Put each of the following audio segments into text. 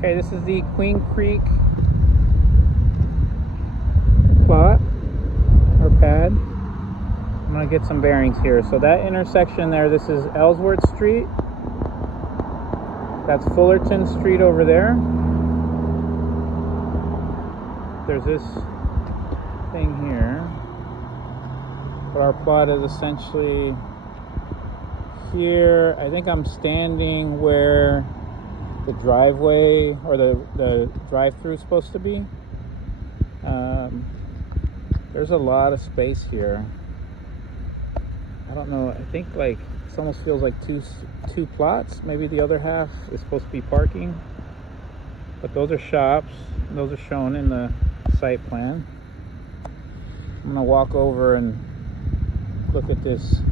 Okay, this is the Queen Creek plot or pad. I'm gonna get some bearings here. So that intersection there, this is Ellsworth Street. That's Fullerton Street over there. There's this thing here. But our plot is essentially here. I think I'm standing where the driveway or the drive-through is supposed to be. There's a lot of space here. I don't know. I think like this almost feels like two plots. Maybe the other half is supposed to be parking. But those are shops. And those are shown in the site plan. I'm gonna walk over and look at this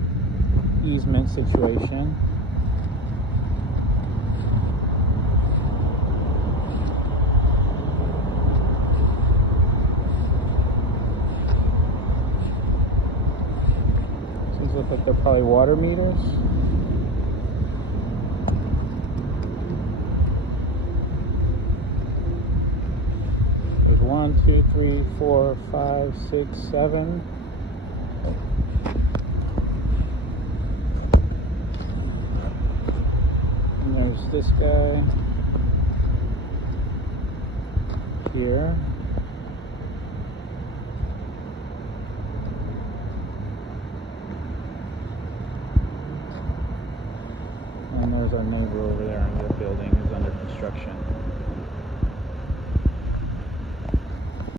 easement situation. These look like they're probably water meters. There's 1, 2, 3, 4, 5, 6, 7. And there's this guy here. And there's our neighbor over there in the building who's under construction.